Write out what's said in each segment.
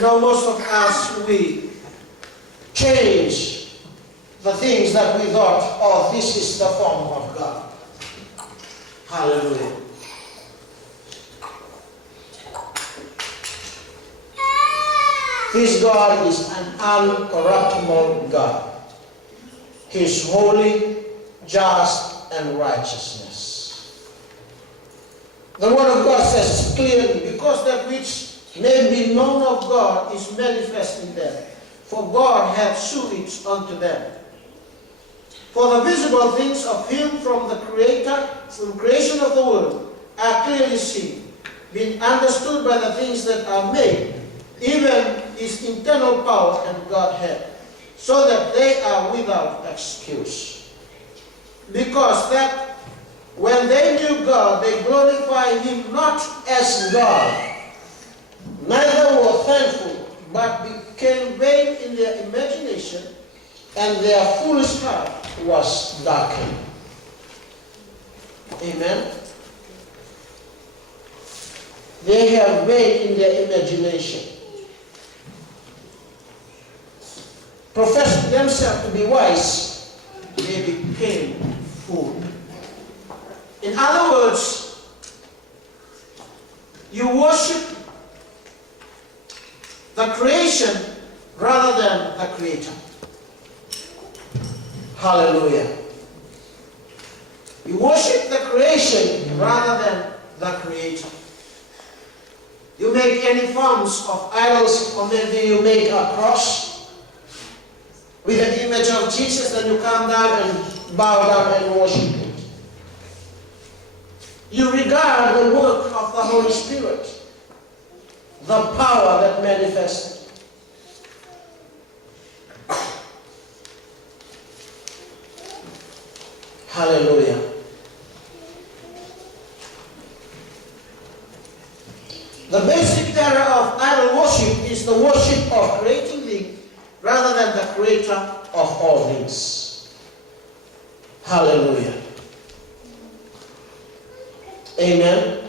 Most of us, we change the things that we thought, oh, this is the form of God. Hallelujah. This God is an uncorruptible God. He is holy, just, and righteousness. The Word of God says clearly, because that which may be known of God is manifest in them, for God hath shewed it unto them. For the visible things of him from the creation of the world, are clearly seen, being understood by the things that are made, even his internal power and Godhead, so that they are without excuse. Because that when they knew God, they glorified him not as God, neither were thankful, but became vain in their imagination, and their foolish heart was darkened. Amen. They have vain in their imagination, professing themselves to be wise, they became fools. In other words, you worship the creation rather than the Creator. Hallelujah. You worship the creation rather than the Creator. You make any forms of idols, or maybe you make a cross with an image of Jesus, then you come down and bow down and worship it. You regard the work of the Holy Spirit, the power that manifested. Hallelujah. The basic error of idol worship is the worship of creating things rather than the Creator of all things. Hallelujah. Amen.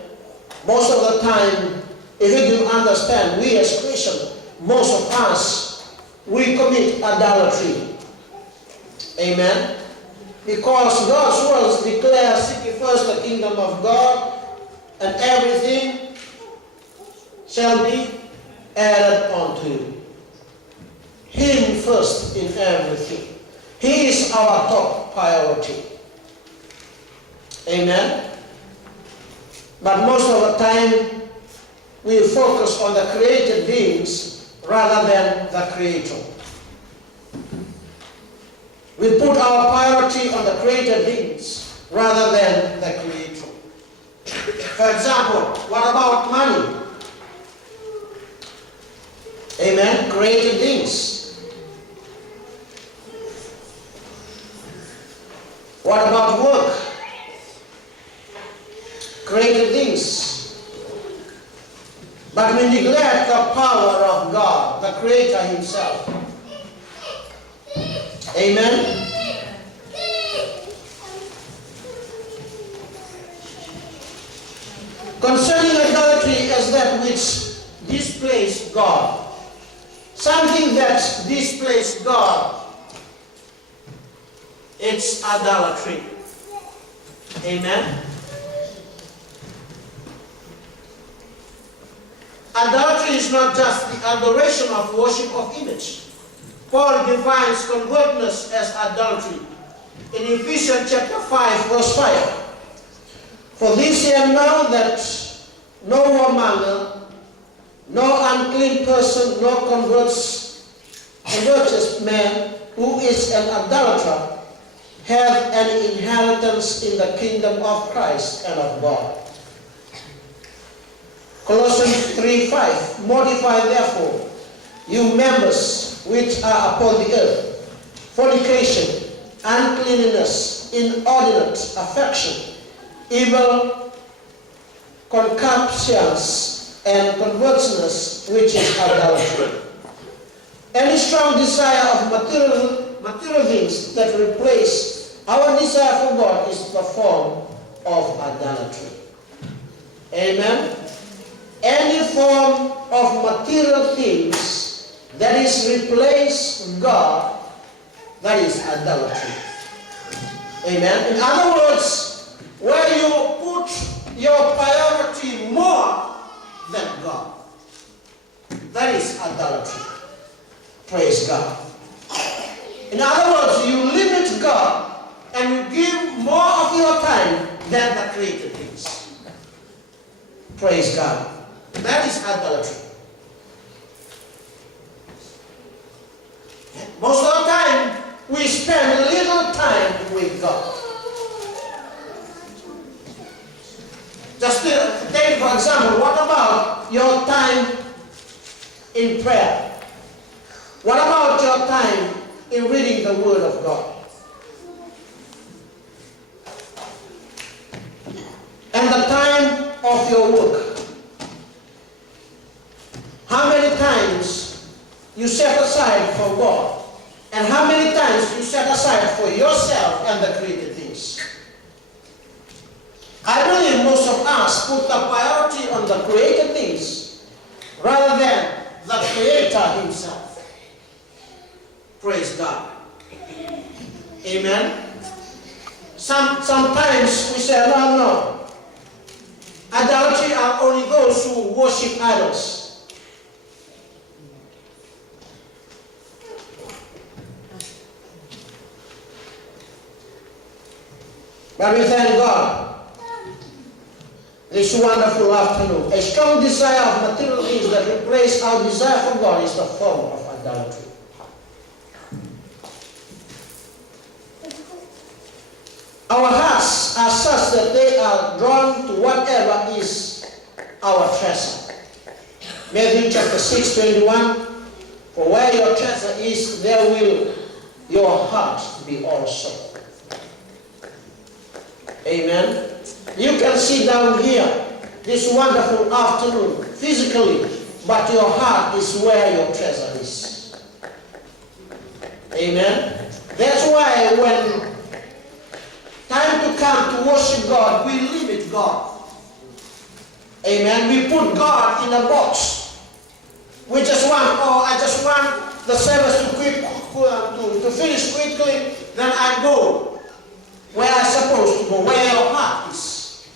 Most of the time, if you do understand, we as Christians, most of us, we commit idolatry. Amen. Because God's words declare, seek ye first the kingdom of God, and everything shall be added unto you. Him first in everything. He is our top priority. Amen. But most of the time, we focus on the created beings rather than the Creator. We put our priority on the created beings rather than the Creator. For example, what about money? Amen. Created beings. What about work? Created things. But we neglect the power of God, the Creator Himself. Amen. Concerning idolatry as that which displays God. Something that displays God, it's idolatry. Amen. Idolatry is not just the adoration of worship of image. Paul defines covetousness as idolatry in Ephesians chapter 5, verse 5. For this ye know that no whoremonger, no unclean person, no covetous man who is an idolater have an inheritance in the kingdom of Christ and of God. Colossians 3:5. Mortify therefore you members which are upon the earth, fornication, uncleanness, inordinate affection, evil concupiscence, and covetousness, which is idolatry. Any strong desire of material things that replace our desire for God is the form of idolatry. Amen. Any form of of material things that is replace God, that is idolatry. Amen. In other words, where you put your priority more than God, that is idolatry. Praise God. In other words, you limit God and you give more of your time than the created things. Praise God. That is idolatry. Most of the time, we spend little time with God. Just take, for example, what about your time in prayer? What about your time in reading the Word of God? And the time of your work. How many times you set aside for God? And how many times you set aside for yourself and the created things? I believe most of us put the priority on the created things rather than the Creator Himself. Praise God. Amen. Sometimes we say, no. Idolatry are only those who worship idols. But we thank God this wonderful afternoon. A strong desire of material things that replace our desire for God is the form of idolatry. Our hearts are such that they are drawn to whatever is our treasure. Matthew chapter 6:21. For where your treasure is, there will your heart be also. Amen. You can sit down here this wonderful afternoon physically, but your heart is where your treasure is. Amen. That's why when time to come to worship God, we limit God. Amen. We put God in a box. We just want, I just want the service to finish quickly, then I go where I'm supposed to go, where your heart is.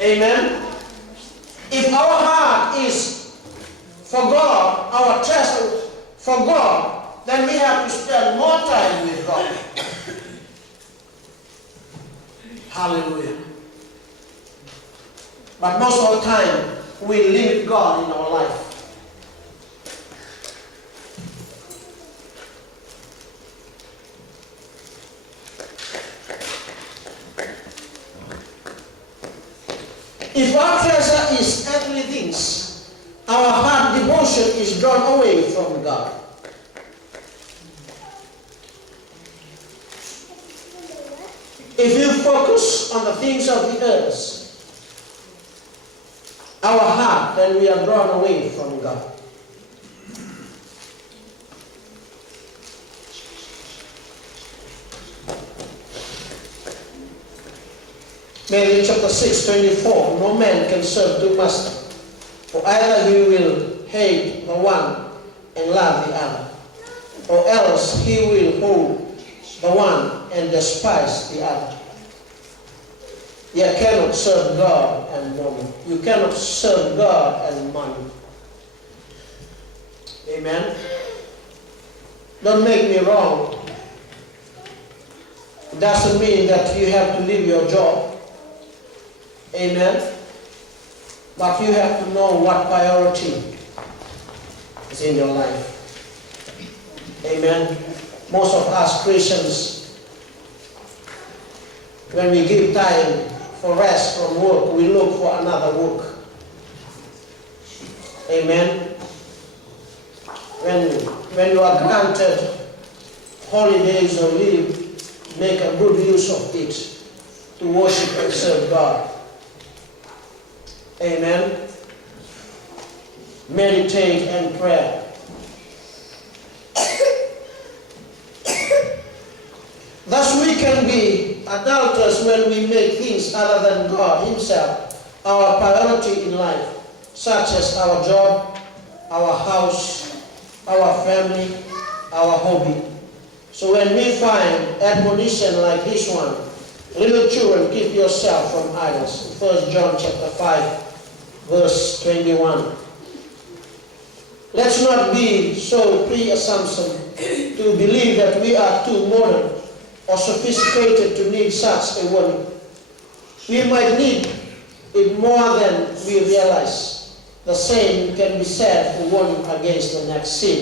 Amen. If our heart is for God, our treasure for God, then we have to spend more time with God. Hallelujah. But most of the time, we limit God in our life. If our treasure is earthly things, our heart devotion is drawn away from God. If you focus on the things of the earth, our heart, then we are drawn away from God. Matthew chapter 6:24. No man can serve two masters, for either he will hate the one and love the other, or else he will hold the one and despise the other. You cannot serve God and money. You cannot serve God and money. Amen. Don't make me wrong. It doesn't mean that you have to leave your job. Amen. But you have to know what priority is in your life. Amen. Most of us Christians, when we give time for rest from work, we look for another work. Amen. When you are granted holidays or leave, make a good use of it to worship and serve God. Amen. Meditate and pray. Thus we can be adulterers when we make things other than God Himself our priority. life, such as our job, our house, our family, our hobby. So when we find admonition like this one, little children, keep yourself from idols. 1 John chapter 5, verse 21. Let's not be so pre-assumption to believe that we are too modern or sophisticated to need such a warning. We might need it more than we realize. The same can be said for warning against the next sin.